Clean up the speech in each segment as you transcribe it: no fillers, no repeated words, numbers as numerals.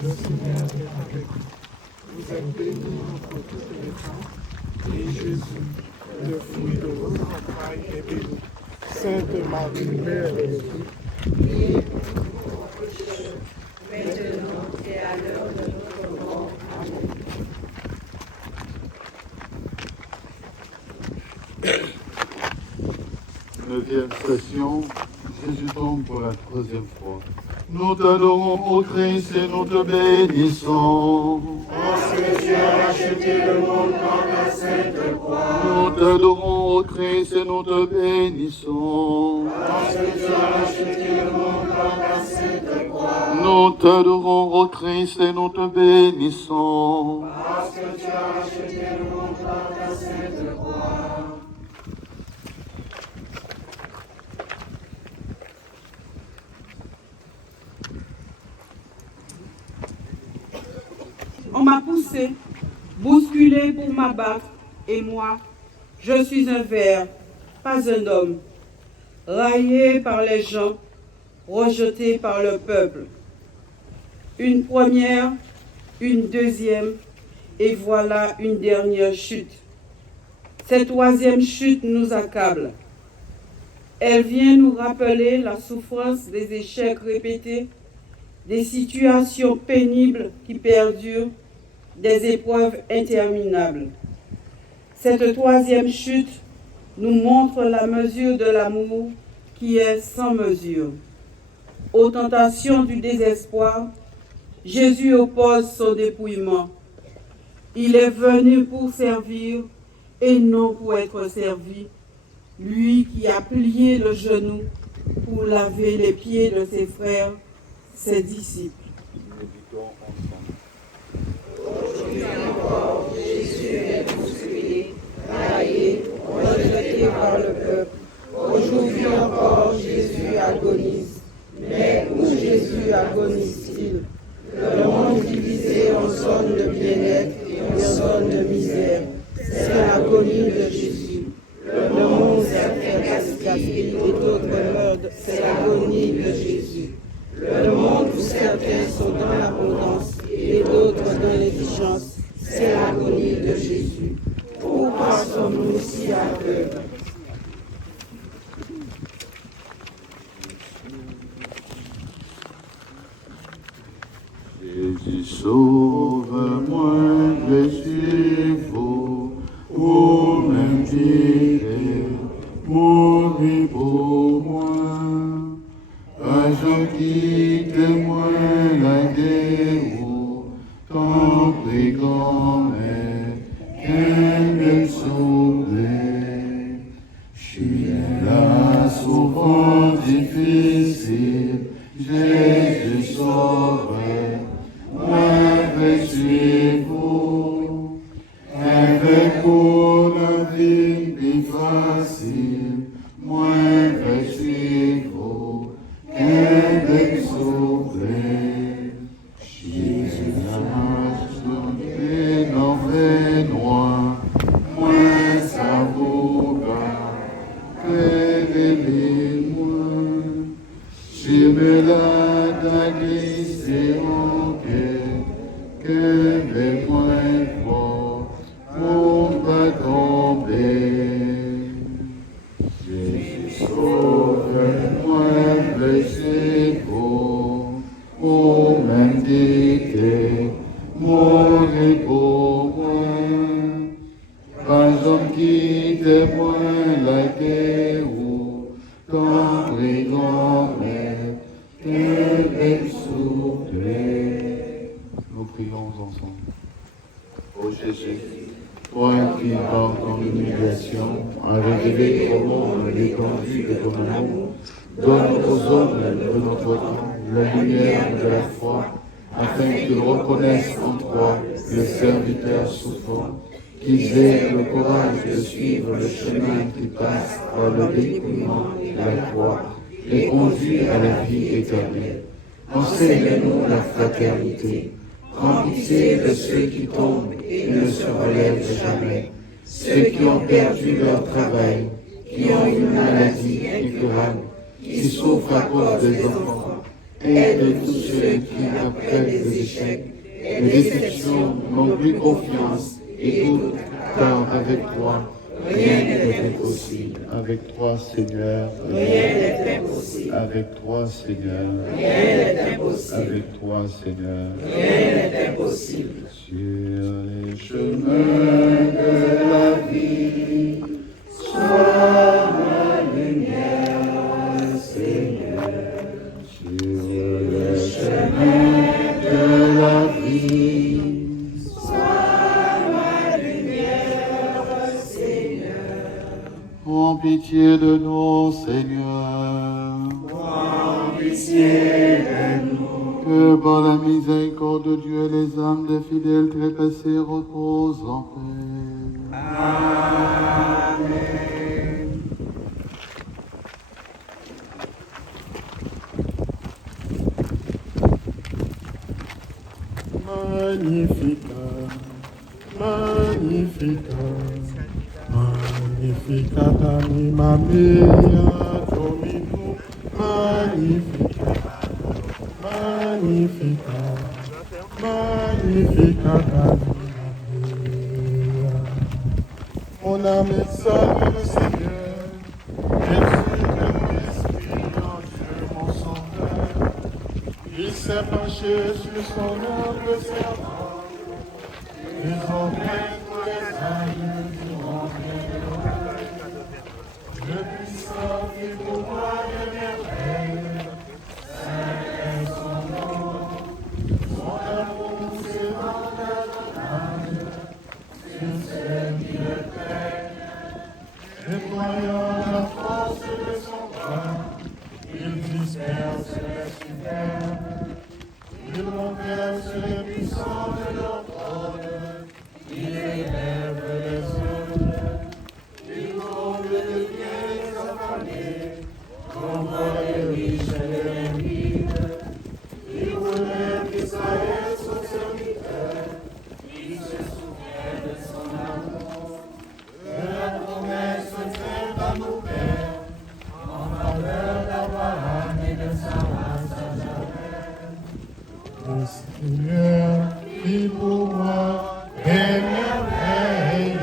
Le Seigneur est avec vous. Vous êtes bénie entre toutes les femmes, et Jésus, le fruit de vos entrailles, est béni. Sainte Marie, Mère de Dieu, priez pour nous pauvres pécheurs, maintenant et à l'heure de notre mort. Amen. 9e station, Jésus tombe pour la 3e fois. Nous t'adorons, ô Christ, et nous te bénissons. Parce que tu as racheté le monde par ta sainte croix. Nous t'adorons, ô Christ, et nous te bénissons. Parce que tu as racheté le monde par ta sainte croix. Nous t'adorons, ô Christ, et nous te bénissons. Parce que tu as racheté le monde par ta sainte croix. On m'a poussé, bousculé pour m'abattre, et moi, je suis un ver, pas un homme, raillé par les gens, rejeté par le peuple. Une première, une deuxième, et voilà une dernière chute. Cette 3e chute nous accable. Elle vient nous rappeler la souffrance des échecs répétés, des situations pénibles qui perdurent, des épreuves interminables. Cette 3e chute nous montre la mesure de l'amour qui est sans mesure. Aux tentations du désespoir, Jésus oppose son dépouillement. Il est venu pour servir et non pour être servi. Lui qui a plié le genou pour laver les pieds de ses frères, ses disciples. Méditons ensemble. Aujourd'hui encore, Jésus est bousculé, raillé, rejeté par le peuple. Aujourd'hui encore, Jésus agonise. Mais où Jésus agonise-t-il? Le monde divisé en zone de bien-être et en zone de misère. C'est l'agonie de Jésus. Le monde certains cascadent et d'autres meurent. C'est l'agonie de Jésus. Le monde où certains sont dans l'abondance et d'autres dans l'indigence, c'est l'agonie de Jésus. Pourquoi sommes-nous si aveugles? Jésus, sauve-moi, je suis faux, pour m'indiquer, mourir pour moi. Agent qui témoigne la guerre, tant pris grand-mère, qu'elle me sauver. Je suis là, souvent difficile, Jésus sauve, moi je suis vous. Avec vous la vie plus facile, moi je suis vous. Avec sauvé, Jésus marche dans les envers noirs, moi ça vous va, révélez-moi. Je me la glissé en cœur, que mes points forts pour pas tomber. Jésus sauve-moi, blessé pour m'indiquer, mourir pour moi. Pas homme qui témoigne la guerre, tant les grand-mères, que les souffler. Nous prions ensemble. Ô Jésus, toi qui par ton humiliation as révélé au monde l'étendue de ton amour, donne aux hommes de notre temps la lumière de la foi, afin qu'ils reconnaissent en toi le serviteur souffrant, qu'ils aient le courage de suivre le chemin qui passe par le dépouillement et la croix, et conduit à la vie éternelle. Enseigne-nous la fraternité. Prends pitié de ceux qui tombent et ne se relèvent jamais, ceux qui ont perdu leur travail, qui ont une maladie incurable, qui souffrent à cause des enfants, Aide tous ceux qui, après des échecs, des déceptions, n'ont plus confiance et doutent, car avec toi, rien n'est impossible. Avec toi, Seigneur, rien n'est impossible. Avec toi, Seigneur, rien n'est impossible. Avec toi, Seigneur, rien n'est impossible. Sur les chemins de la vie, sois ma lumière, Seigneur. Sur le chemin de la vie, sois ma lumière, Seigneur. Prends pitié de nous, Seigneur. Prends pitié de nous. Que par la miséricorde de Dieu, les âmes des fidèles trépassés reposent en paix. Amen. Magnificat, Magnificat, Magnificat anima mea Domino, Magnificat, Magnificat, Magnificat anima mea. Mon âme exalte le Seigneur, Jésus de mon esprit en Dieu mon sauveur. Il s'est penché sur son humble servant, les oreilles pour les âmes du monde. Le puissant fit pour moi des merveilles, saint est son nom. Son amour s'évend à l'âme, sur ceux qui le craignent. Déployant la force de son bras, il disperse les superbes. Il renverse les puissants de leur trône, il élève les hommes, il comble de biens les affamés, combat les riches et les vides, il relève Israël son serviteur, il se souvient de son amour, de la promesse faite à nos pères, en faveur d'Abraham et de sa race à jamais. Le Seigneur fit pour moi des merveilles,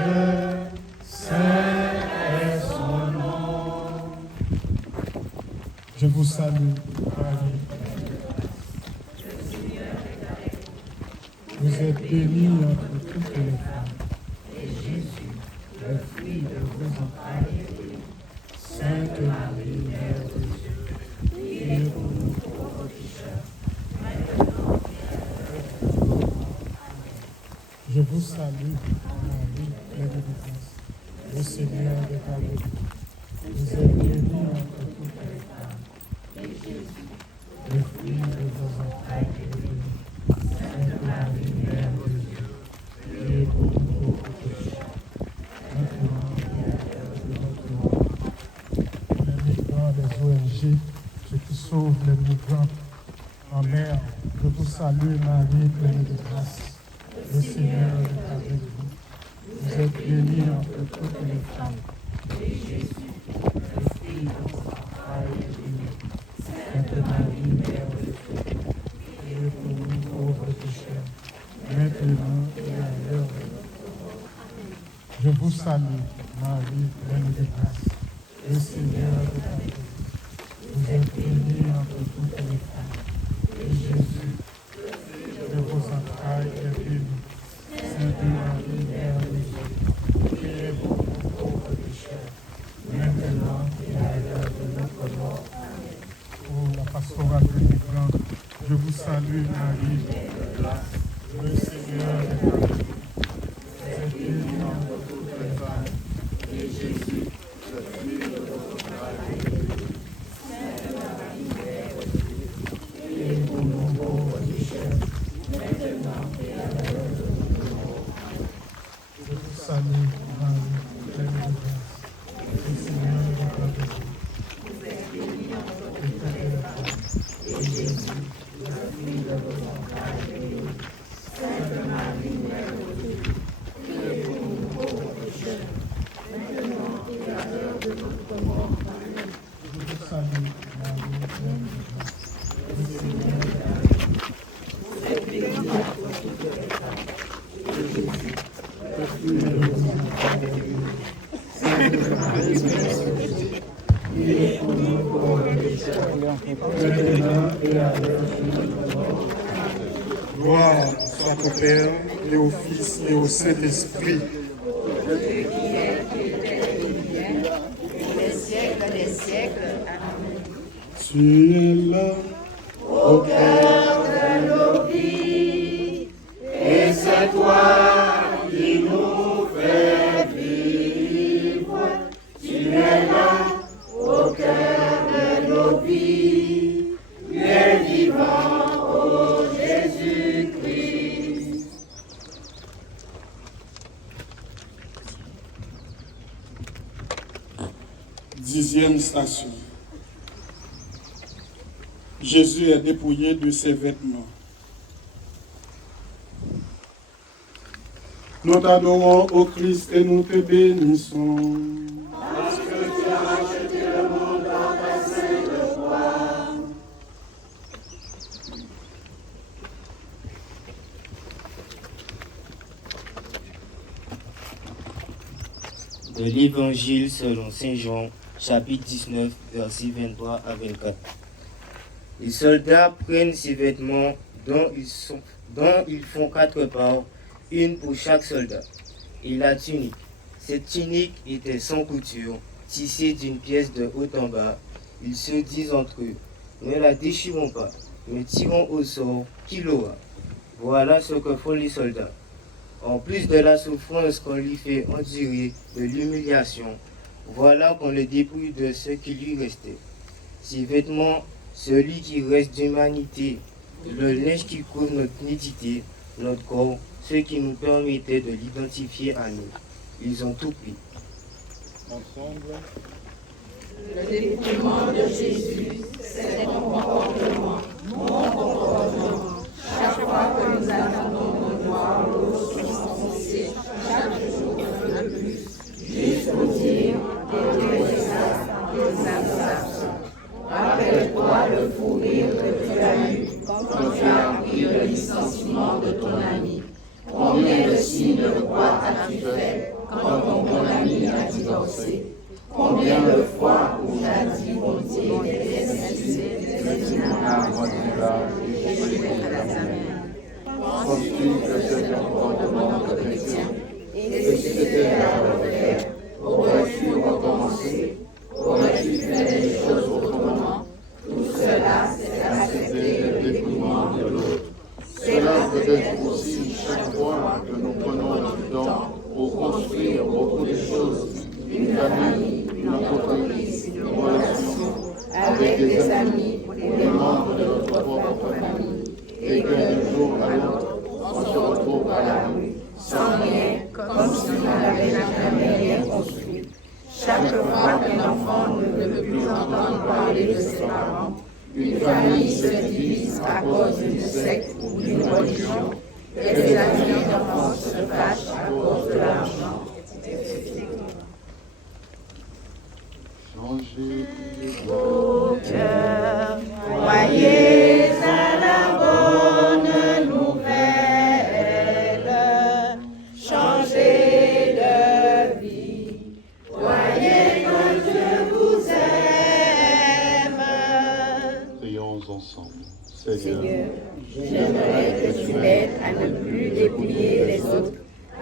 saint est son nom. Je vous salue, Marie. Vous êtes bénie entre toutes les femmes, et Jésus, le fruit de vos entrailles, Sainte Marie, Mère de Dieu, priez pour nous pauvres pécheurs. Je vous salue, Marie, pleine de grâce. Le Seigneur est avec vous. Vous êtes bénie entre toutes les femmes. Et Jésus, le fruit de vos entrailles, est béni. Sainte Marie, Mère de Dieu, priez pour nous pauvres pécheurs, maintenant et à l'heure de notre mort. Les migrants, les ONG, ceux qui sauvent les migrants en mer, je vous salue, Marie, pleine de grâce. Le Seigneur est avec vous. Vous êtes bénie entre toutes les femmes. Et Jésus, le fruit de vos entrailles, est béni. Sainte Marie, Mère de Dieu, priez pour nous pauvres pécheurs, maintenant et à l'heure de notre mort. Je vous salue, Marie, pleine de grâce. Le Seigneur est avec vous. Vous êtes bénie entre toutes les femmes. Et Jésus, le fruit de vos entrailles, est béni. Sainte Marie, Mère de Dieu, priez pour nous pauvres pécheurs, maintenant et à l'heure de notre mort. Pour la pastorale des migrants, je vous salue, Marie, le Seigneur est avec vous. Vous êtes bénie entre toutes les femmes, et Jésus, le fruit de vos entrailles, est béni. Sainte Marie, Mère de Dieu, priez pour nous pauvres pécheurs, maintenant et à l'heure de notre mort. Je vous salue, Marie, pleine de grâce. Le Seigneur est avec vous. Vous êtes bénie entre toutes les femmes, et Jésus, le fruit de vos entrailles, est béni. Sainte Marie, Mère de Dieu, priez pour nous pauvres pécheurs, maintenant et à l'heure de notre mort. Je vous salue, Marie, pleine de grâce. Le Seigneur pour nous pauvres pécheurs, maintenant et à l'heure de notre mort. Gloire soit au Père, et au Fils, et au Saint-Esprit. Les siècles des siècles. Amen. Tu es là, Au cœur de nos vies, et c'est toi qui nous fais vivre. Tu es là, au cœur de nos vies, tu es vivant, ô Jésus-Christ. Dixième station. Jésus est dépouillé de ses vêtements. Nous t'adorons, ô Christ, et nous te bénissons. Parce que tu as racheté le monde par ta sainte croix. De l'Évangile selon Saint Jean, chapitre 19, versets 23 à 24. Les soldats prennent ces vêtements dont ils font 4 parts, une pour chaque soldat, et la tunique. Cette tunique était sans couture, tissée d'une pièce de haut en bas. Ils se disent entre eux, ne la déchirons pas, mais tirons au sort qui l'aura. Voilà ce que font les soldats. En plus de la souffrance qu'on lui fait endurer, de l'humiliation, voilà qu'on le dépouille de ce qui lui restait. Ses vêtements, celui qui reste d'humanité, le linge qui couvre notre nudité, notre corps, ce qui nous permettait de l'identifier à nous. Ils ont tout pris. Ensemble. Le dépouillement de Jésus, c'est ton comportement, mon comportement. Chaque fois que nous attendons de voir l'eau transfoncée, chaque jour un peu plus, jusqu'au dire des désastres, des absents. Rappelle-toi le fou rire que tu as eu quand tu as appris le licenciement de ton ami. Combien de signes de croix as-tu fait quand ton bon ami a divorcé? Combien de fois où t'as dit bonté, des excuses, des dinares, et je vais à la semaine. Penses-tu que c'est un comportement chrétien? Et si c'était à refaire, aurais-tu recommencé? Aurais-tu fait les choses autrement? Tout cela, c'est accepter le dépouillement de l'autre. Cela peut être aussi chaque fois que nous prenons du temps pour construire beaucoup de choses, une famille, une entreprise, une relation, avec des amis ou des membres de notre propre famille, et que d'un jour à l'autre, on se retrouve à la rue, sans rien, comme si on n'avait jamais rien construit. Chaque fois qu'un enfant ne veut plus entendre parler de ses parents, une famille se divise à cause d'une secte ou d'une religion, et les amis d'enfance se fâchent à cause de l'argent. changer Au cœur, croyez à la bonne nouvelle, changez de vie, croyez que Dieu vous aime. Prions ensemble. Seigneur, J'aimerais que tu m'aides à ne plus dépouiller les autres,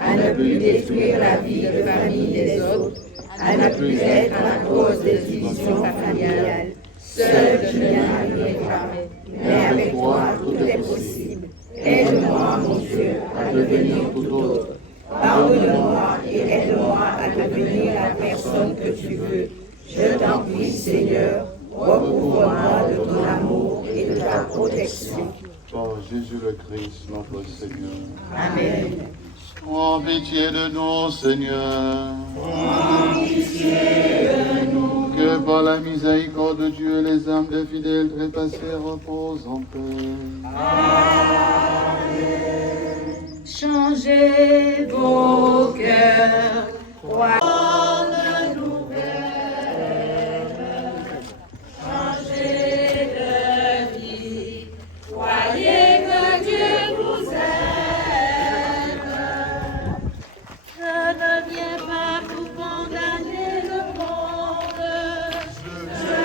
à ne plus détruire la vie de famille des autres, à ne plus être la cause des divisions familiales. Seul, je n'y arriverai pas, mais avec toi, tout est possible. Aide-moi, mon Dieu, à devenir tout autre. Pardonne-moi et aide-moi à devenir la personne que tu veux. Je t'en prie, Seigneur, recouvre-moi de ton amour et de ta protection. par Jésus le Christ, notre Seigneur. Amen. En pitié de nous, Seigneur. Que par la miséricorde de Dieu, les âmes des fidèles trépassés reposent en paix. Changez vos cœurs, bonne nouvelle. Changez de vie, croyez que Dieu vous aime. Je ne viens pas pour condamner le monde, je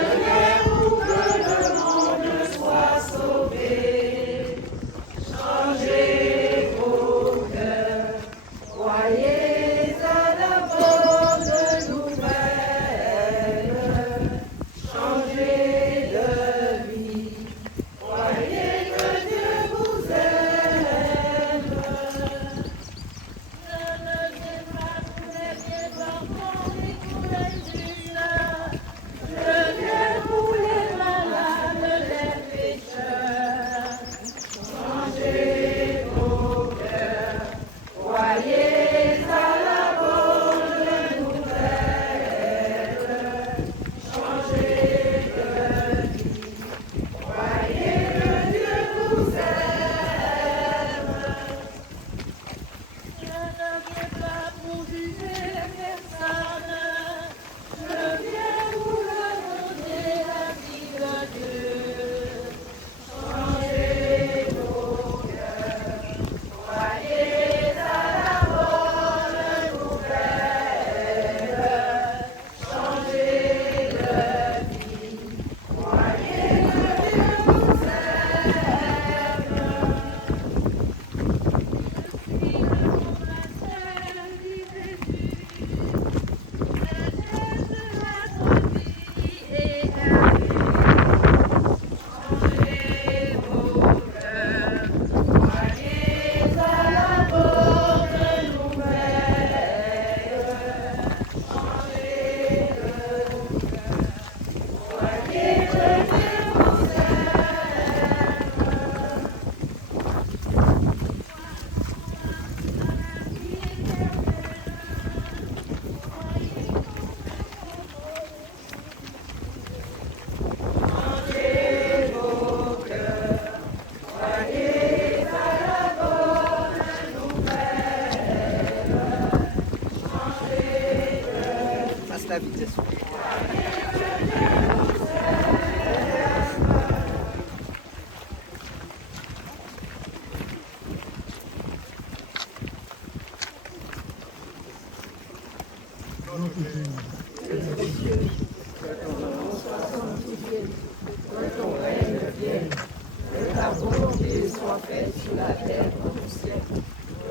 soit faite sur la terre comme au ciel.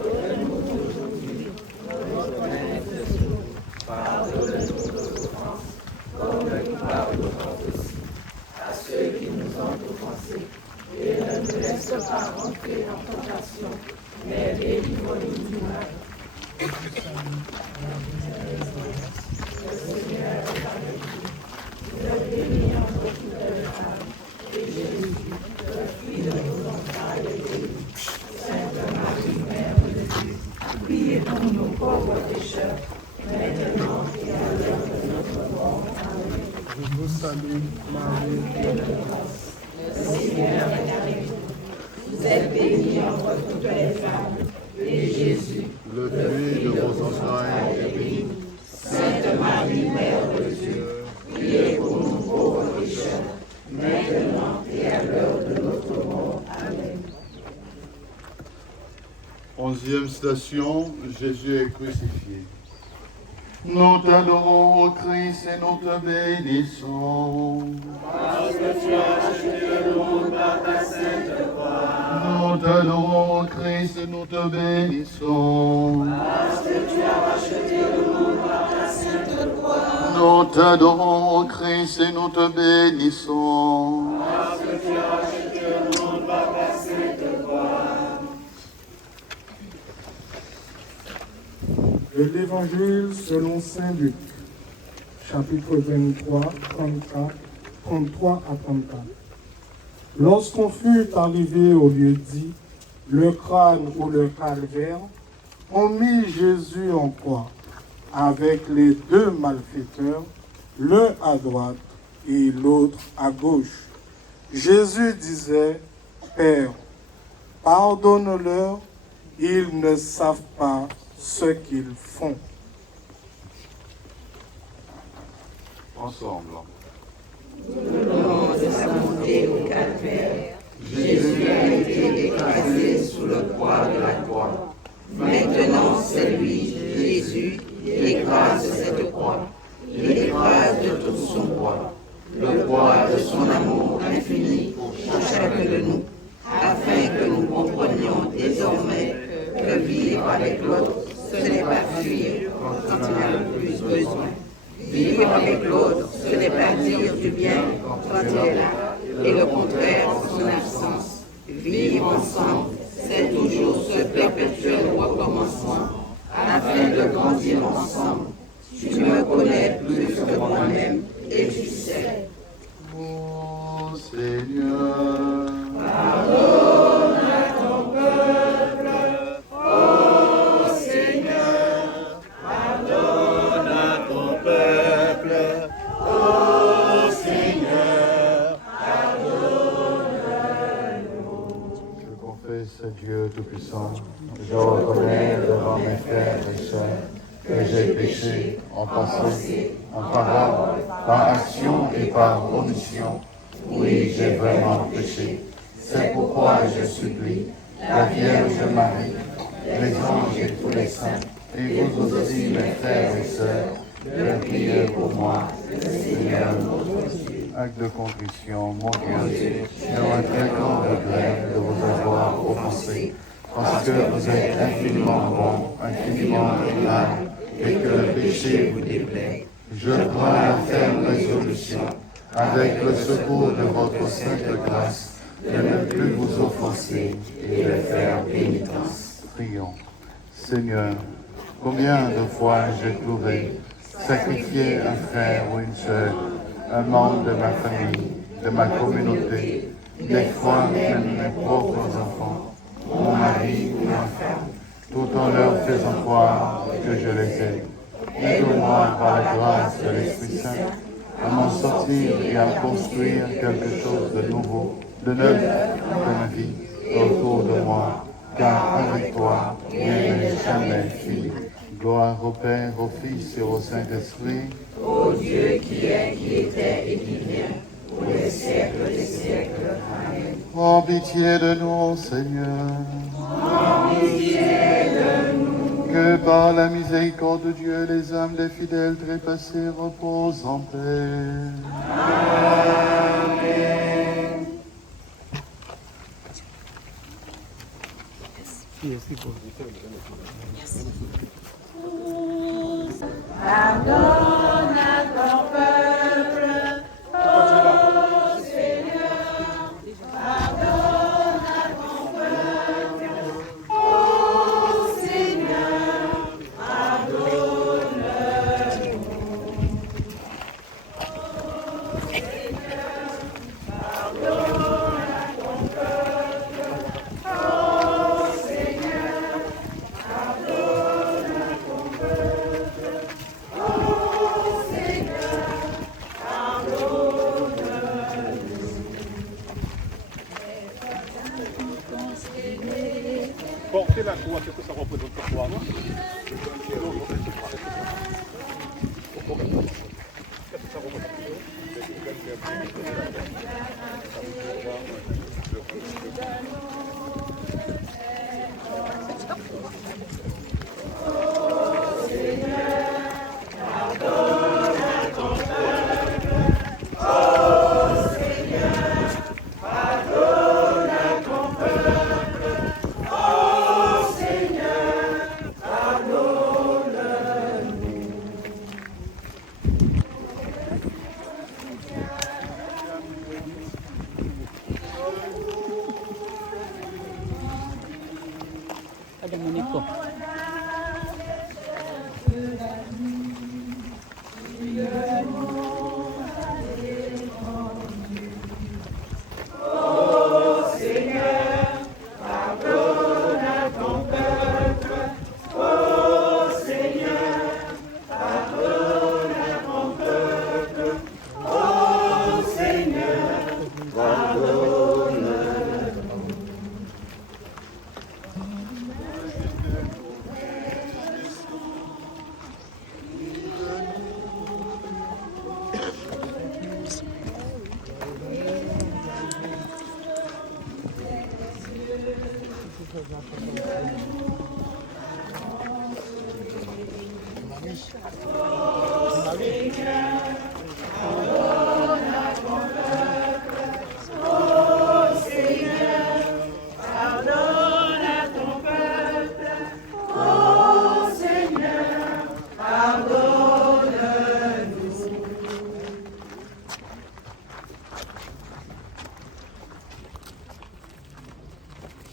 Donne-nous aujourd'hui notre pain de jour. Pardonne-nous nos offenses, comme nous pardonnons aussi à ceux qui nous ont offensés. Et ne nous laisse pas entrer en tentation, mais délivre-nous du mal. Le Seigneur est avec vous. Vous êtes bénie entre toutes les femmes, et Jésus, le fruit de vos entrailles, est béni. Sainte Marie, Mère de Dieu, priez pour nous pauvres pécheurs, maintenant et à l'heure de notre mort. Amen. Je vous salue, Marie, Pleine de grâce, le Seigneur est avec vous. Vous êtes bénie entre toutes les femmes, et Jésus, Le fruit de vos entrailles est béni. Sainte Marie, Mère de Dieu, priez pour nous pauvres pécheurs, maintenant et à l'heure de notre mort. Amen. 11e station, Jésus est crucifié. Nous t'adorons, ô Christ, et nous te bénissons. Parce que tu as racheté le monde par ta sainte croix. Nous t'adorons, ô Christ, et nous te bénissons. Parce que tu as racheté le monde par ta sainte croix. Nous t'adorons, ô Christ, et nous te bénissons. Parce que tu as racheté le monde par ta sainte croix. de l'Évangile selon saint Luc, chapitre 23, 33 à 34. Lorsqu'on fut arrivé au lieu dit, le crâne ou le calvaire, on mit Jésus en croix, avec les deux malfaiteurs, l'un à droite et l'autre à gauche. Jésus disait, Père, pardonne-leur, ils ne savent pas ce qu'ils font. Ensemble. Lors de sa montée au calvaire, Jésus a été écrasé sous le poids de la croix. Maintenant, c'est lui, Jésus, qui écrase cette croix. Il écrase de tout son poids, le poids de son amour infini pour chacun de nous, afin que nous comprenions désormais que vivre avec l'autre, ce n'est pas fuir quand il en a le plus besoin. Vivre avec l'autre, ce n'est pas dire du bien quand il est là, et le contraire en son absence. Vivre ensemble, c'est toujours ce perpétuel recommencement, afin de grandir ensemble. Tu me connais plus que moi-même, et tu sais. Ô Seigneur, Pardonne à ton peuple, ô Seigneur. Pardonne à ton peuple, ô Seigneur. je confesse à Dieu Tout-Puissant, je reconnais devant mes frères et sœurs que j'ai péché en pensée, en parole, par action et par omission. Oui, j'ai vraiment péché. C'est pourquoi je supplie la Vierge Marie, les anges et tous les saints, et vous aussi, mes frères et sœurs, de prier pour moi, le Seigneur notre Dieu. Acte de contrition, mon Dieu, j'ai un très grand regret de vous avoir offensé, parce que vous êtes infiniment bon, infiniment aimable, et que le péché vous déplaît. Je prends la ferme résolution, avec le secours de votre sainte grâce, de ne plus vous offenser et de faire pénitence. Prions. Seigneur, combien de fois j'ai trouvé sacrifier un frère ou une sœur, un membre de ma famille, de ma communauté, des fois même mes propres enfants, mon mari ou ma femme, tout en leur faisant croire que je les aime. Aide-moi par la grâce de l'Esprit Saint à m'en sortir et à construire quelque chose de nouveau, de neuf dans ma vie, autour de moi, car avec toi, rien n'est jamais fini. Gloire au Père, au Fils et au Saint-Esprit. Ô Dieu qui est, qui était et qui vient, pour les siècles des siècles. Amen. Oh, pitié de nous, Seigneur. Que par la miséricorde de Dieu, les âmes des fidèles trépassés reposent en paix. Pardonne à ton peuple, ô Seigneur. Pardonne à ton peuple, ô Seigneur. Porter la croix, qu'est-ce que ça représente pour toi? Qu'est-ce que ça représente?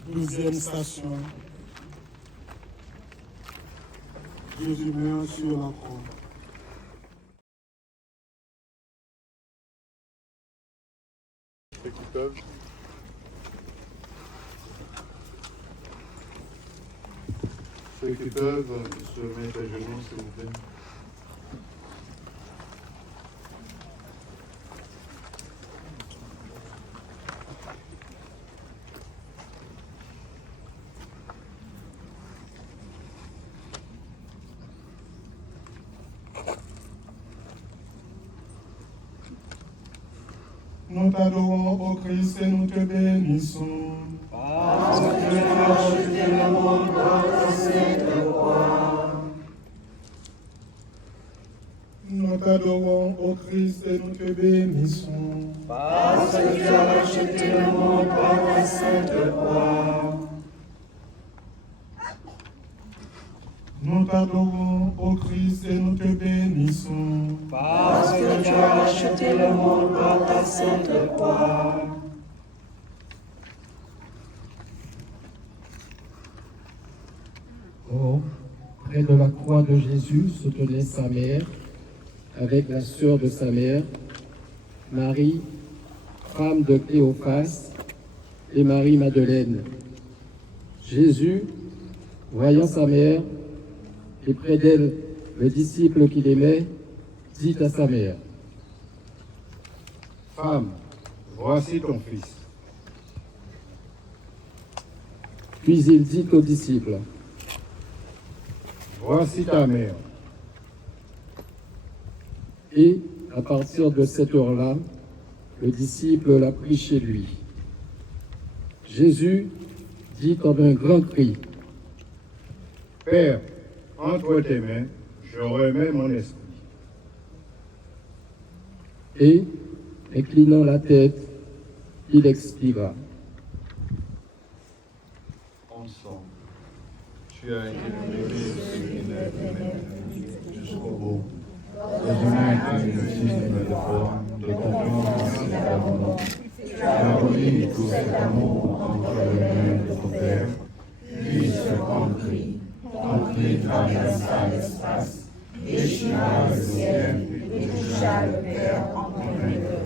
Deuxième station. Jésus meurt sur la croix. Ceux qui peuvent. Ceux qui peuvent se mettre à genoux, s'il vous plaît. Nous t'adorons, ô Christ, et nous te bénissons. Parce que tu as acheté le monde par ta sainte croix. Nous t'adorons, ô Christ, et nous te bénissons. Parce que tu as acheté le monde par ta sainte croix. Nous t'adorons, ô Christ, et nous te bénissons. Parce que tu as acheté le monde par ta sainte croix. Or, près de la croix de Jésus se tenait sa mère, avec la sœur de sa mère, Marie, femme de Cléophas, et Marie-Madeleine. Jésus, voyant sa mère, et près d'elle le disciple qu'il aimait, dit à sa mère: Femme, voici ton fils. Puis il dit au disciple: Voici ta mère. Et, à partir de cette heure-là, le disciple l'a pris chez lui. Jésus dit en un grand cri: Père, entre tes mains, je remets mon esprit. Et, inclinant la tête, il expira. Ensemble. Tu as été privé de ce qui n'est jusqu'au bout. Les humains étaient une signe de foi, de confiance et d'amour. Tu as remis tout cet amour entre les mains de ton Père, puis ce grand cri, ton cri traversa l'espace, déchira le ciel et toucha le Père en plein cœur.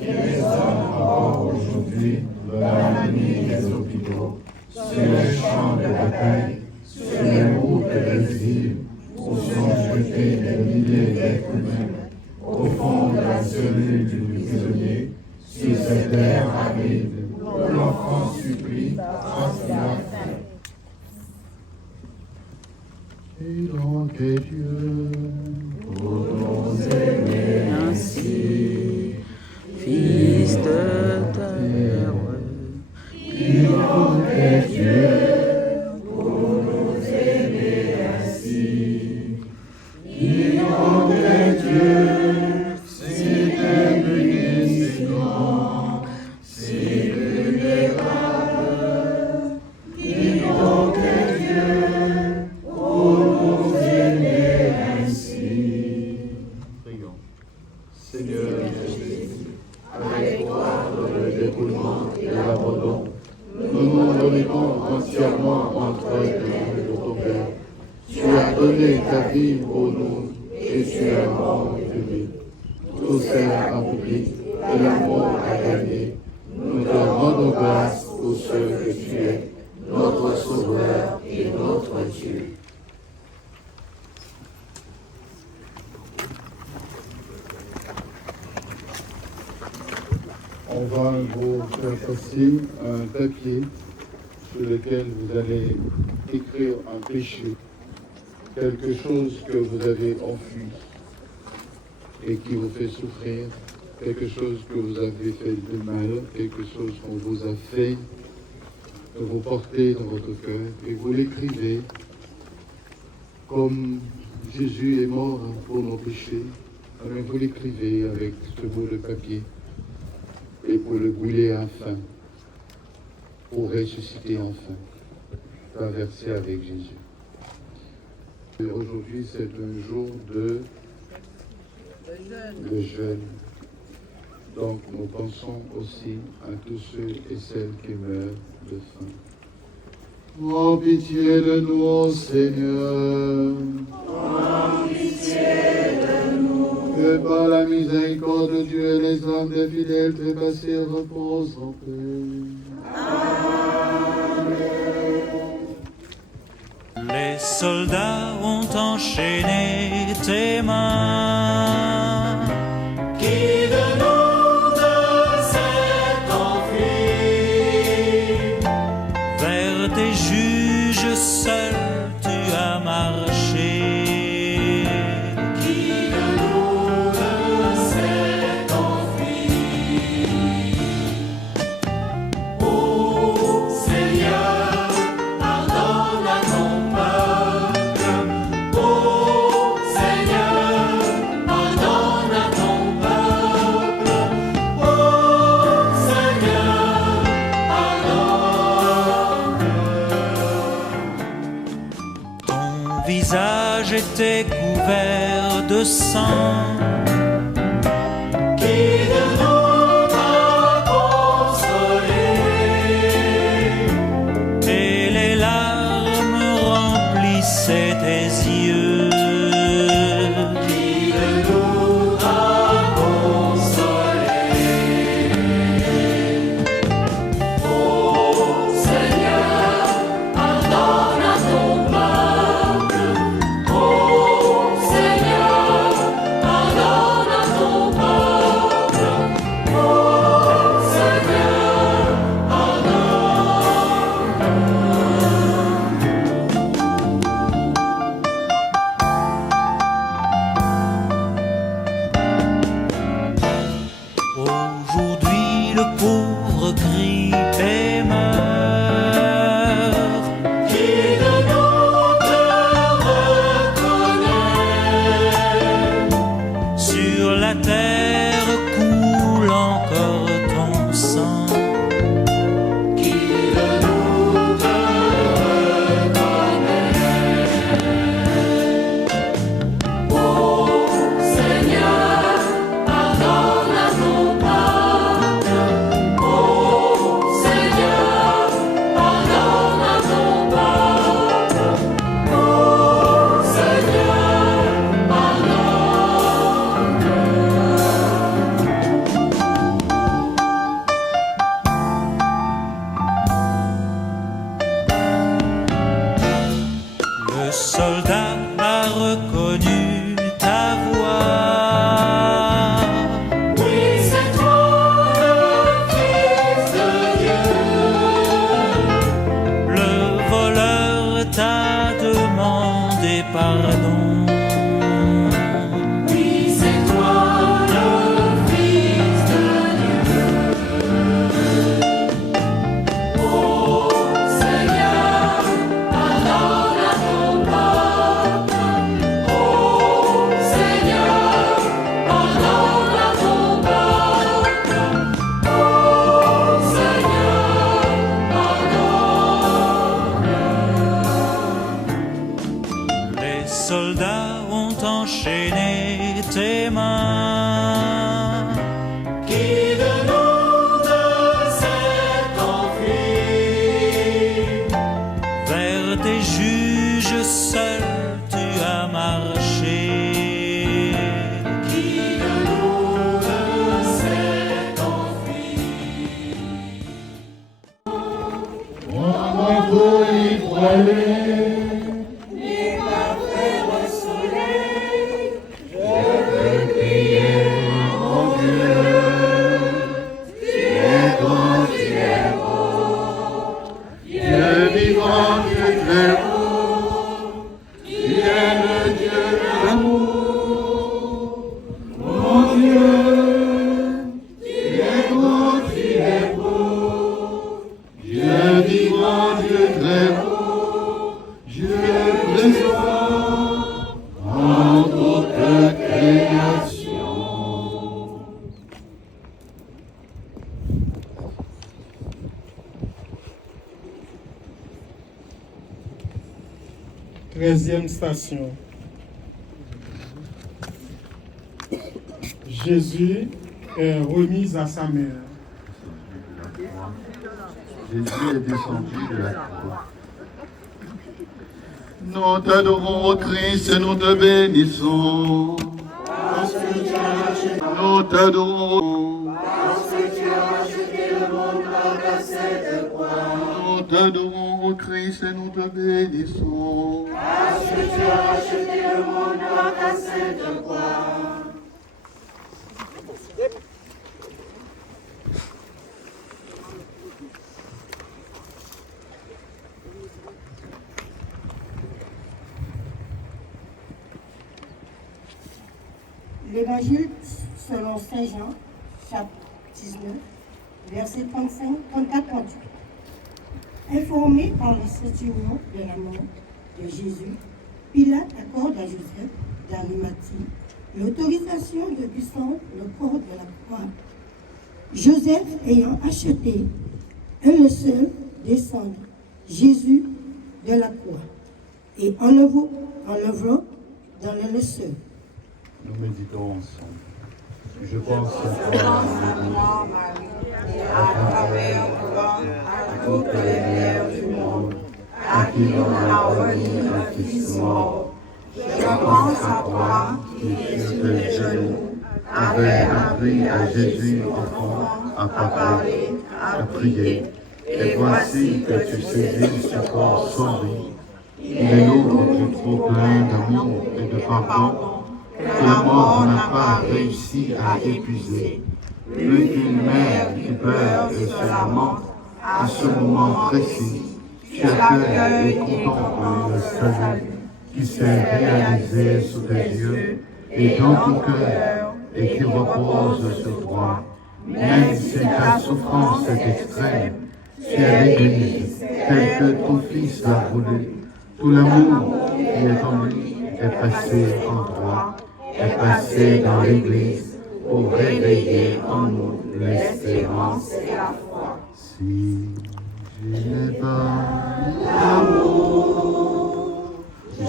Il résonne encore aujourd'hui dans la nuit des hôpitaux, sur les champs de bataille, sur les routes d'exil, où sont jetés des milliers d'êtres humains, au fond de la cellule du prisonnier, sur cette terre aride, où l'enfant supplie, sans la faim. Et donc Dieu, pour nous aimer ainsi, Fils de terre, qui donc Dieu, pour nous aimer ainsi, qui donc Dieu, si devenu si grand, si vulnérable, qui donc Dieu, pour nous aimer ainsi. Prions. Seigneur Jésus, avec toi dans le dévouement et l'abandon, nous nous remettons entièrement entre les mains de ton Père. Tu as donné ta vie pour nous et tu es mort public. Tout s'est accompli et l'amour a gagné. Nous te rendons grâce pour ce que tu es, notre Sauveur et notre Dieu. On va vous faire passer un papier sur lequel vous allez écrire un péché, quelque chose que vous avez enfui et qui vous fait souffrir, quelque chose que vous avez fait de mal, quelque chose qu'on vous a fait, que vous portez dans votre cœur, et vous l'écrivez comme Jésus est mort pour nos péchés. Alors vous l'écrivez avec ce bout de papier et pour le brûler enfin, pour ressusciter enfin, traverser avec Jésus. Et aujourd'hui, c'est un jour de jeûne. Donc, nous pensons aussi à tous ceux et celles qui meurent de faim. Oh, pitié de nous, Seigneur. Oh, pitié de nous. Que par la miséricorde de Dieu, les âmes des fidèles trépassés reposent en paix. Amen. Les soldats ont enchaîné tes mains. Qui de nous deux s'est enfui? Vers des juges seuls tu as marché. Qui de nous deux s'est enfui? Ô Seigneur, pardonne à ton peuple. Ô Seigneur, pardonne à ton peuple. Ô Seigneur, pardonne. Ton visage était couvert de sang. Qui de nous t'a consolé? Et les larmes remplissaient tes yeux. Qui de nous t'a consolé? Ô Seigneur, pardonne à ton peuple. Ô Seigneur, pardonne aller. Ni parfait le soleil, Je veux crier, mon Dieu, tu es grand, tu es beau. Dieu vivant, tu es très beau. Tu es le Dieu de l'amour. Mon Dieu, tu es grand, tu es beau. Dieu vivant, Dieu très beau. Dieu présent en toute création. 13e station. Jésus est remis à sa mère. Jésus est descendu de la croix. Nous t'adorons, ô Christ, et nous te bénissons. Nous t'adorons. Nous t'adorons, ô Christ, et nous te bénissons. L'Évangile selon Saint Jean, chapitre 19, versets 35, 34, 38. Informé par le sentiment de la mort de Jésus, Pilate accorde à Joseph d'Arimathie l'autorisation de descendre le corps de la croix. Joseph ayant acheté un seul descendre Jésus de la croix et enlevant dans le linceul. Nous méditons ensemble. Je pense à toi, Marie, et à travers toi, à toutes les mères du monde, à qui l'on a remis le Fils mort. Je pense à toi, qui, sur les genoux, avait appris à Jésus, enfant, à parler, à prier. Et voici que tu saisis ce corps sans vie. Il est lourd du trop plein d'amour et de pardon, que la mort n'a pas réussi à épuiser. Plus qu'une mère qui pleure et se lamente, à ce moment précis, tu accueilles et contemples le salut qui s'est réalisé sous tes yeux et dans ton cœur et qui repose sur toi. Même si ta souffrance est extrême, tu es l'Église, tel que ton Fils l'a voulu. Tout l'amour qui est en lui est passé en toi, est passé dans l'Église pour réveiller en nous l'espérance et la foi. Si je n'ai pas l'amour, je ne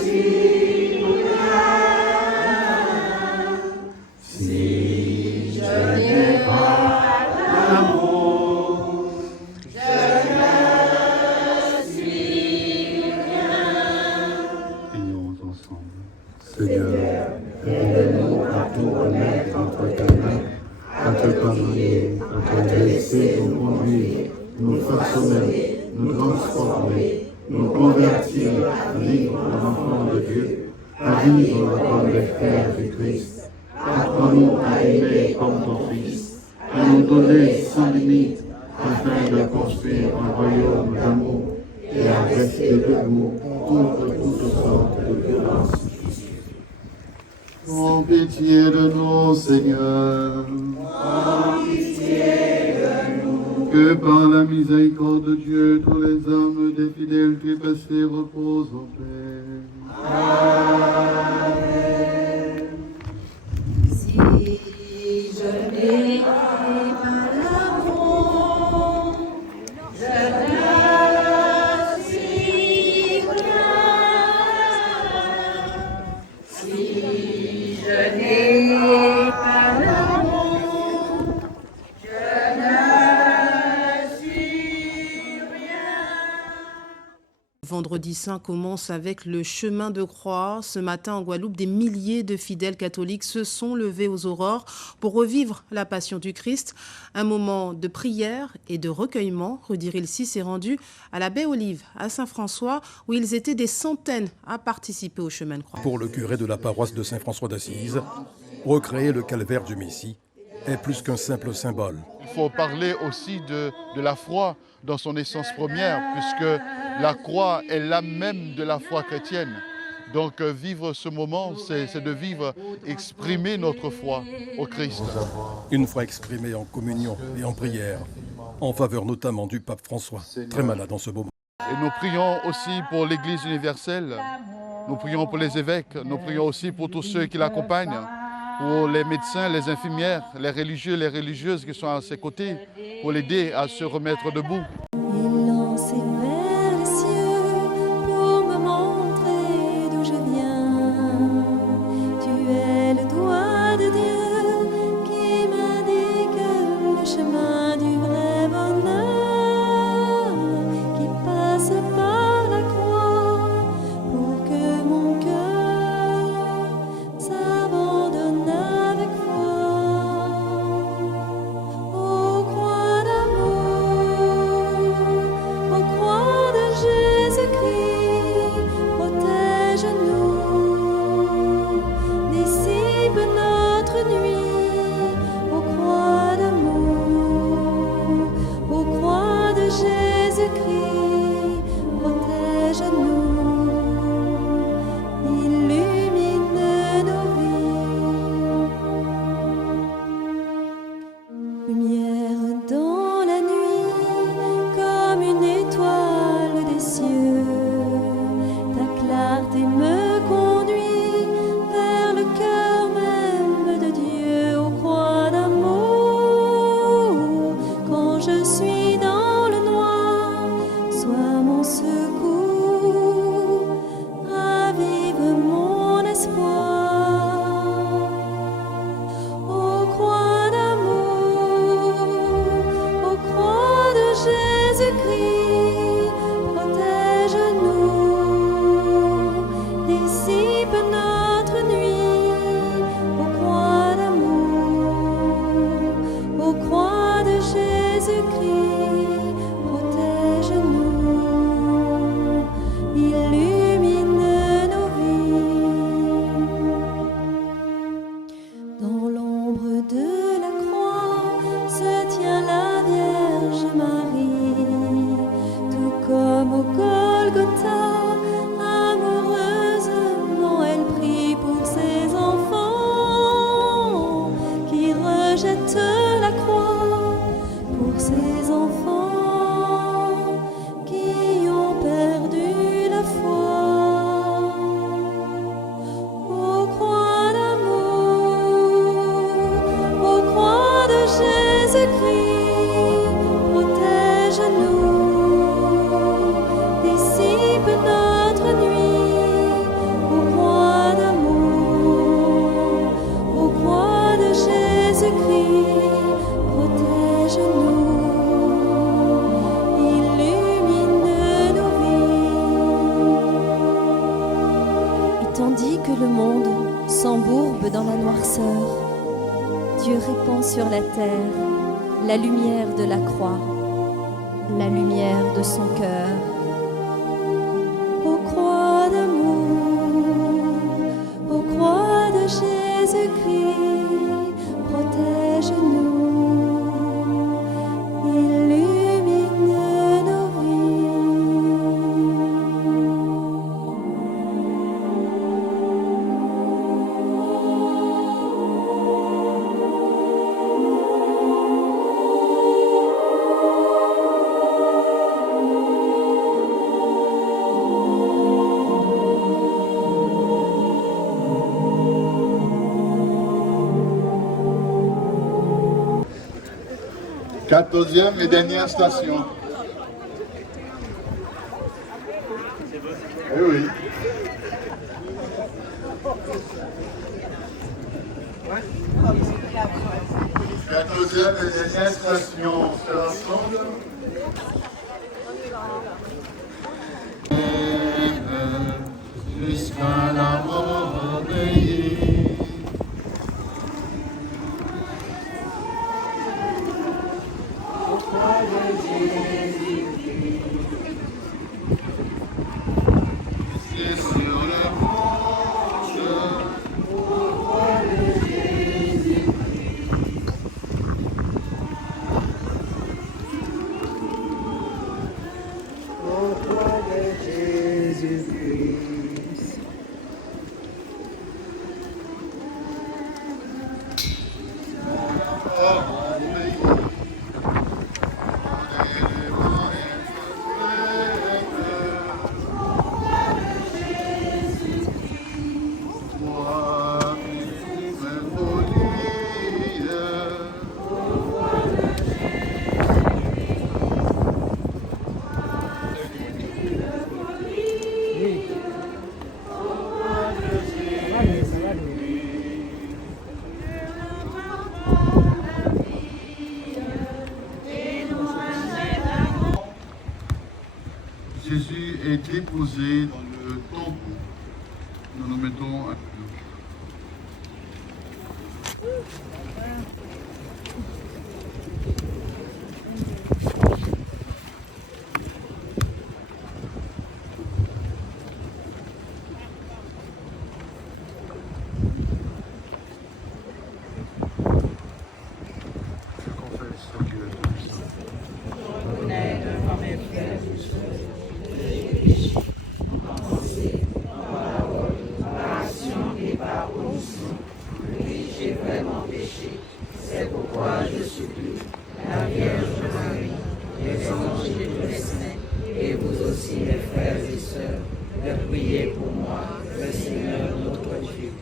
suis rien. Si je n'ai pas l'amour, je ne suis rien. Prions ensemble. Seigneur, aide-nous à tout remettre entre tes mains, à te pardonner, à te laisser nous conduire, nous façonner, nous transformer, nous convertir à vivre l'enfant de Dieu, à vivre comme les frères du Christ. Apprends-nous à aimer comme ton Fils, à nous donner sans limite, afin de construire un royaume d'amour et à rester debout contre toutes sortes de violences. En pitié de nous, Seigneur. En pitié de nous. Que par la miséricorde de Dieu, tous les âmes des fidèles du passé reposent en paix. Amen. Si je n'ai pas l'amour, je ne suis rien. Si je n'ai pas l'amour, je ne suis rien. vendredi saint commence avec le chemin de croix. Ce matin, en Guadeloupe, des milliers de fidèles catholiques se sont levés aux aurores pour revivre la passion du Christ. Un moment de prière et de recueillement. Rudy Rilsi s'est rendu à la baie Olive, à Saint-François, où ils étaient des centaines à participer au chemin de croix. Pour le curé de la paroisse de Saint-François d'Assise, recréer le calvaire du Messie est plus qu'un simple symbole. Il faut parler aussi de la foi dans son essence première, puisque la croix est l'âme même de la foi chrétienne. Donc vivre ce moment, c'est de vivre, exprimer notre foi au Christ. Une foi exprimée en communion et en prière, en faveur notamment du pape François, très malade en ce moment. Et nous prions aussi pour l'Église universelle, nous prions pour les évêques, nous prions aussi pour tous ceux qui l'accompagnent, pour les médecins, les infirmières, les religieux, les religieuses qui sont à ses côtés, pour l'aider à se remettre debout. Tandis que le monde s'embourbe dans la noirceur, Dieu répand sur la terre la lumière de la croix, la lumière de son cœur. Ô croix d'amour, ô croix de Jésus-Christ, protège-nous, illumine nos Quatorzième et dernière station. Eh oui. Quatorzième et dernière station. On se rassemble. jusqu'à la mort veillée. Au croix de Jésus-Christ, C'est sur le monte, au croix de Jésus-Christ, au croix de Jésus-Christ. Jésus est déposé dans le tombeau. Nous nous mettons à genoux. Je confesse ce qu'il est tout-puissant. Je reconnais devant mes frères et sœurs que j'ai péché en pensée, en parole, par action et par omission. Oui, j'ai vraiment péché. C'est pourquoi je supplie la Vierge Marie, les anges et tous les saints, et vous aussi, mes frères et sœurs, de prier pour moi, le Seigneur notre Dieu.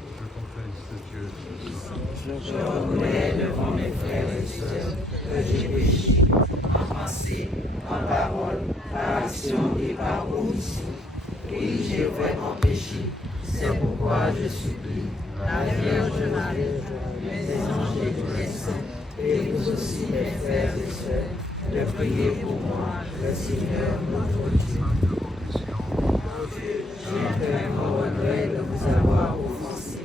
Je reconnais devant mes frères et sœurs que j'ai péché en pensée, en parole, par action et par omission. Oui, j'ai vraiment péché. C'est pourquoi je supplie la Vierge Marie, les anges et tous les saints, et vous aussi, mes frères et sœurs, de prier pour moi, le Seigneur notre Dieu. J'ai un grand regret de vous avoir offensé,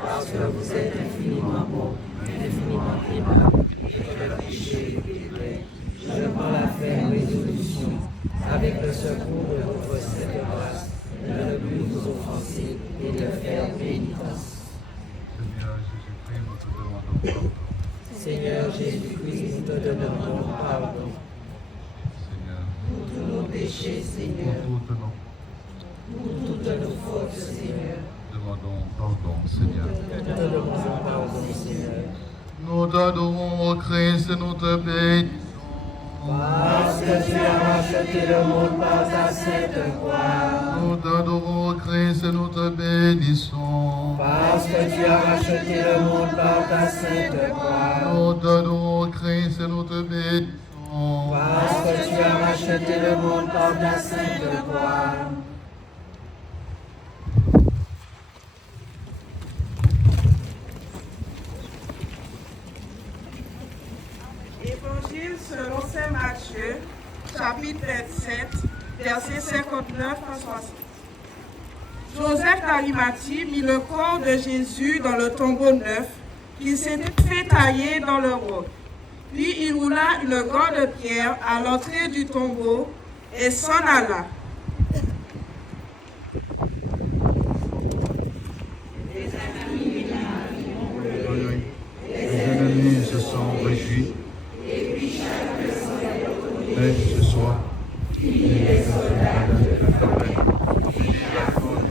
parce que vous êtes infiniment bon, infiniment aimable, et que le péché est vrai. Je prends la ferme résolution, avec le secours de votre sainte grâce, de ne plus vous offenser et de faire pénitence. Seigneur Jésus-Christ, nous te demandons pardon. Pour tous nos péchés, Seigneur. Pour toutes nos fautes, Seigneur. Demandons pardon, Seigneur. Nous te demandons pardon, Seigneur. Nous t'adorons au Christ et nous te bénissons. Parce que tu as racheté le monde par ta sainte croix. Nous t'adorons au Christ et nous te bénissons. Parce que tu as racheté le monde par ta sainte croix. Nous t'adorons au Christ et nous te bénissons. Parce que tu as racheté le monde par ta sainte croix. Évangile selon saint Matthieu, chapitre 27, versets 59 à 60. Joseph d'Arimathie mit le corps de Jésus dans le tombeau neuf qu'il s'était fait tailler dans le roc. Puis il roula une grande pierre à l'entrée du tombeau et s'en alla. Les ennemis se sont réjouis. Mais ce soir, les soldats de la campagne, finis la foule,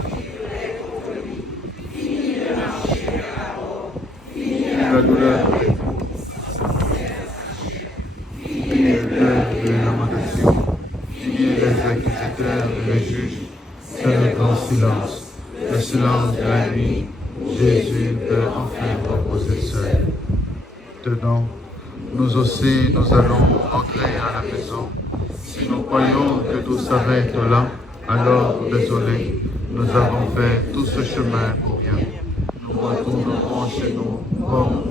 finis le marché à bord, finis la douleur, finis le pleurs et la lamentation, finis les inquisiteurs et les juges. C'est le grand silence, le silence de la nuit. Jésus peut enfin reposer seul. Dedans, nous aussi, nous allons entrer à la maison. Si nous croyons que tout s'arrête là, alors, désolé, nous avons fait tout ce chemin pour rien. Nous retournerons chez nous comme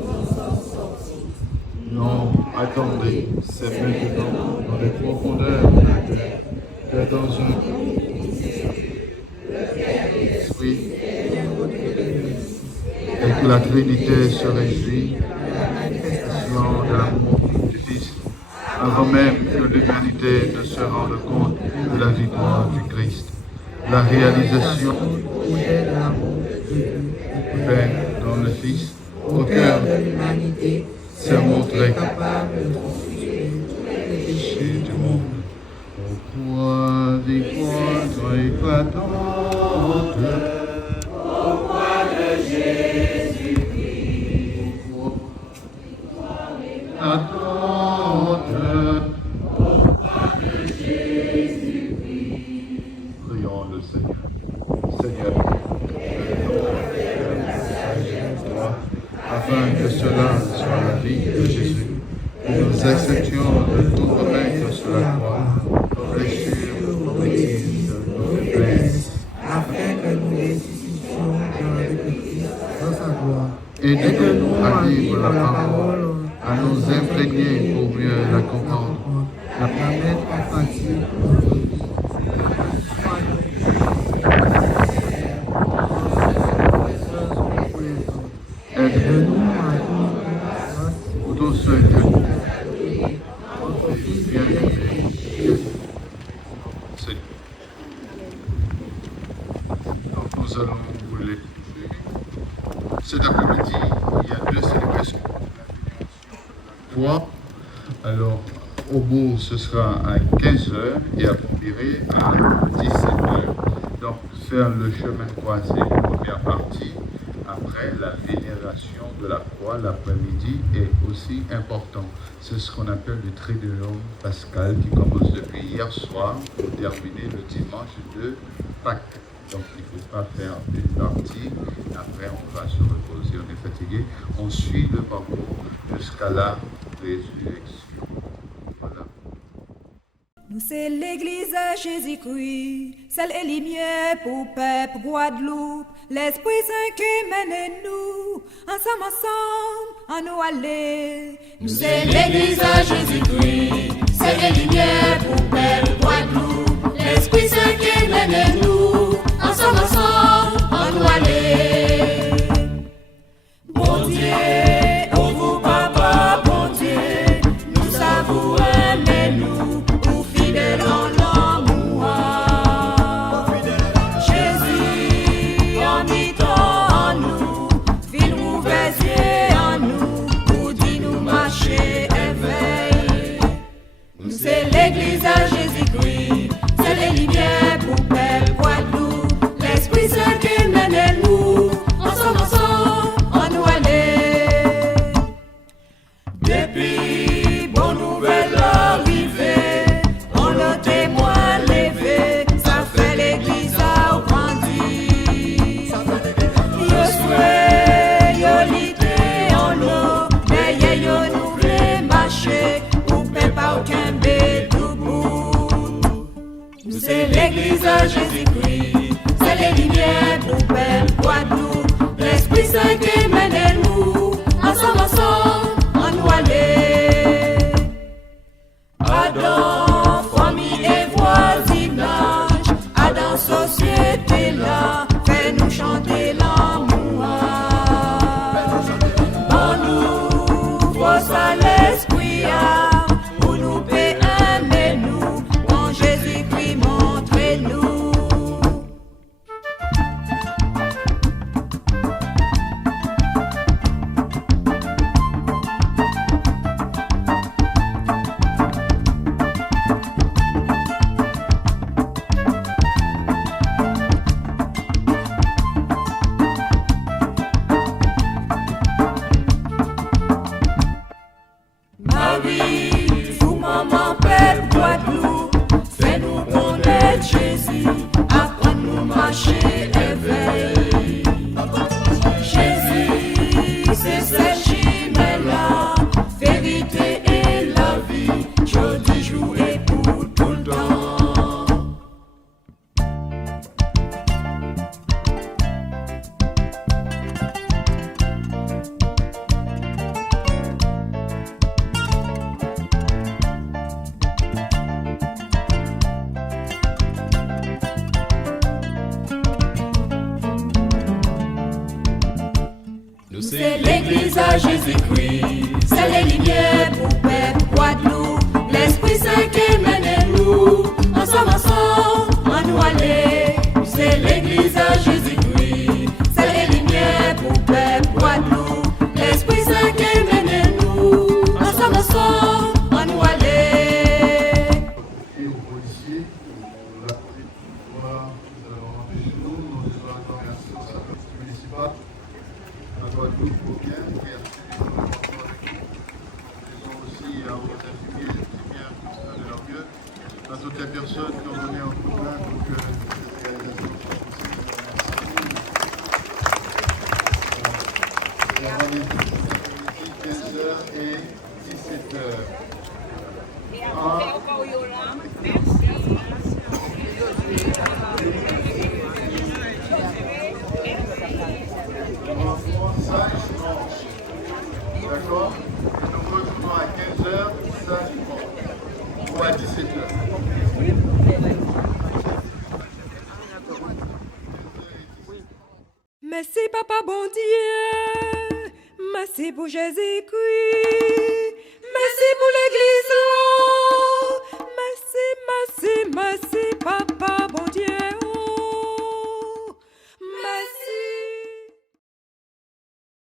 non, attendez, c'est maintenant dans les profondeurs de la terre que dans un Saint-Esprit, et que la Trinité se réjouit de la manifestation de l'amour du Fils, avant même que l'humanité ne se rende compte de la victoire du Christ. La réalisation du projet de l'amour de Dieu dans le Fils, au cœur de l'humanité, s'est montré capable de constituer tous les péchés du monde. Au poids des croix éclatantes, au poids de Jésus-Christ, au poids éclatante, au poids de Jésus-Christ. Prions le Seigneur. Seigneur, afin que cela soit la vie de Jésus, que nous acceptions de tout remettre sur la croix, nos blessures, nos bêtises, nos faiblesses, afin que nous ressuscitions avec le Christ dans sa gloire. Aide-nous à vivre la parole, à nous imprégner pour mieux la comprendre, à la mettre en pratique pour notre vie. Aide-nous pour tous ceux que nous Donc nous allons vous l'écouter. Cet après-midi, il y a 2 célébrations. Alors, au bout, ce sera à 15h et à Pompiré à 17h. Donc, faire le chemin croisé, première partie. Après, la vénération de la croix l'après-midi est aussi important. C'est ce qu'on appelle le Triduum pascal qui commence depuis hier soir pour terminer le dimanche de Pâques. Donc il ne faut pas faire une partie, après on va se reposer, on est fatigué. On suit le parcours jusqu'à la résurrection. Voilà. Nous c'est l'église Jésus-Christ, celle et lumière pour peuple Guadeloupe, l'Esprit Saint qui mène nous, ensemble, en nous aller. Nous c'est l'église Jésus-Christ, celle et lumière pour peuple Guadeloupe, l'Esprit Saint qui mène nous, ensemble, en nous aller. Bon Dieu, oh vous papa, bon Dieu, nous savons aimer nous. Jésus, en en nous, ville ouvert en nous, pour dire nous marcher éveillés. Nous c'est l'église à Jésus-Christ, c'est les lumières pour peuple Guadeloupe, l'Esprit Saint qui mène nous, ensemble, en nous aller. Depuis bonne nouvelle arrivée, on le témoin levé, ça fait l'église à grandir. Yo souhait, yo l'idée en eau, mais yo nous voulait marcher, ou pas aucun bédou bout. Nous c'est l'église à Jésus-Christ, c'est les lumières pour peuple Guadeloupe, l'Esprit Saint qui mène nous, ensemble, en nous aller. Adam, famille et voisinage, Adam, société là, fais-nous chanter l'amour. En nous, force à l'esprit, pour nous aimer nous, quand Jésus-Christ montre-nous. Jésus-Christ. C'est les lumières pour peuple Guadeloupe. L'Esprit Saint qui mène nous. Ensemble, on nous aller. C'est l'église à Jésus-Christ. C'est les lumières pour peuple Guadeloupe. L'Esprit Saint qui mène nous. Ensemble, on nous aller. Et aux policiers, pour la petite voix que nous allons rentrer chez nous, nous allons remercier au service municipal, la Guadeloupe, pour bien, qui a suivi nos rencontres avec nous. Ils ont aussi à vous infirmiers, c'est bien, de leur mieux. À toutes les personnes qui ont donné un coup de main pour que cette réalisation soit possible. La rendez-vous cet après-midi, 15h et 17h. D'accord? Nous retrouvons à 15h, ça ou à 17h. Merci papa bon Dieu, merci pour Jésus-Christ, merci pour l'église, merci, merci, merci papa.